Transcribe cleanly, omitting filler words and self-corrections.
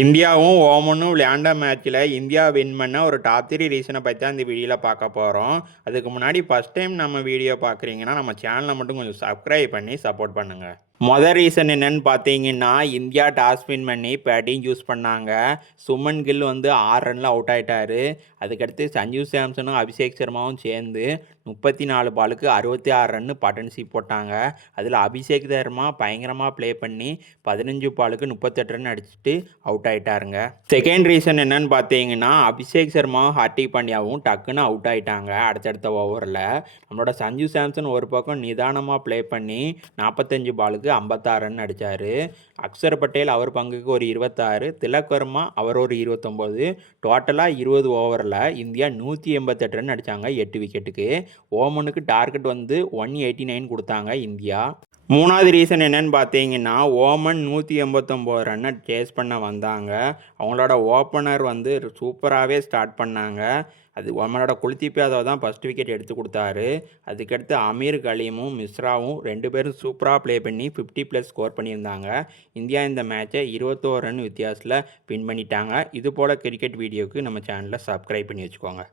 இந்தியாவும் ஓமனும் விளையாண்ட மேட்ச்சில் இந்தியா வின் பண்ண ஒரு டாப் 3 ரீசனை பற்றி தான் இந்த வீடியோவில் பார்க்க போகிறோம். அதுக்கு முன்னாடி ஃபஸ்ட் டைம் நம்ம வீடியோ பார்க்குறீங்கன்னா நம்ம சேனலை மட்டும் கொஞ்சம் சப்ஸ்கிரைப் பண்ணி சப்போர்ட் பண்ணுங்கள். மொதல் ரீசன் என்னன்னு பார்த்தீங்கன்னா, இந்தியா டாஸ் வின் பண்ணி பேட்டிங் சூஸ் பண்ணாங்க. சுமன் கில் வந்து 6 ரனில் அவுட் ஆகிட்டாரு. அதுக்கடுத்து சஞ்சு சாம்சனும் அபிஷேக் சர்மாவும் சேர்ந்து 34 பாலுக்கு 66 ரன்னு பார்ட்னர்ஷிப் போட்டாங்க. அதில் அபிஷேக் சர்மா பயங்கரமாக ப்ளே பண்ணி 15 பாலுக்கு 38 ரன் அடிச்சுட்டு அவுட் ஆகிட்டாருங்க. செகண்ட் ரீசன் என்னன்னு பார்த்தீங்கன்னா, அபிஷேக் சர்மாவும் ஹார்திக் பாண்டியாவும் டக்குன்னு அவுட் ஆகிட்டாங்க அடுத்தடுத்த ஓவரில். நம்மளோட சஞ்சு சாம்சன் ஒரு பக்கம் நிதானமாக ப்ளே பண்ணி 45 பாலுக்கு 56 ரன் அடித்தார். அக்ஷர் பட்டேல் அவர் பங்குக்கு ஒரு 26, திலக் வர்மா அவர் ஒரு 29. டோட்டலாக 20 ஓவரில் இந்தியா 188 ரன் அடித்தாங்க 8 விக்கெட்டுக்கு. ஓமனுக்கு டார்கெட் வந்து 189 கொடுத்தாங்க இந்தியா. மூணாவது ரீசன் என்னன்னு பார்த்தீங்கன்னா, ஓமன் 189 ரன்னை சேஸ் பண்ண வந்தாங்க. அவங்களோட ஓப்பனர் வந்து சூப்பராகவே ஸ்டார்ட் பண்ணாங்க. அது ஓமனோட குல்தீப் யாதவ் தான் ஃபஸ்ட் விக்கெட் எடுத்து கொடுத்தாரு. அதுக்கடுத்து அமீர் கலீமும் மிஸ்ராவும் 2 பேரும் சூப்பராக ப்ளே பண்ணி 50+ ஸ்கோர் பண்ணியிருந்தாங்க. இந்தியா இந்த மேட்சை 21 ரன் வித்தியாசத்தில் வின் பண்ணிட்டாங்க. இது போல் கிரிக்கெட் வீடியோவுக்கு நம்ம சேனலை சப்ஸ்கிரைப் பண்ணி வச்சுக்கோங்க.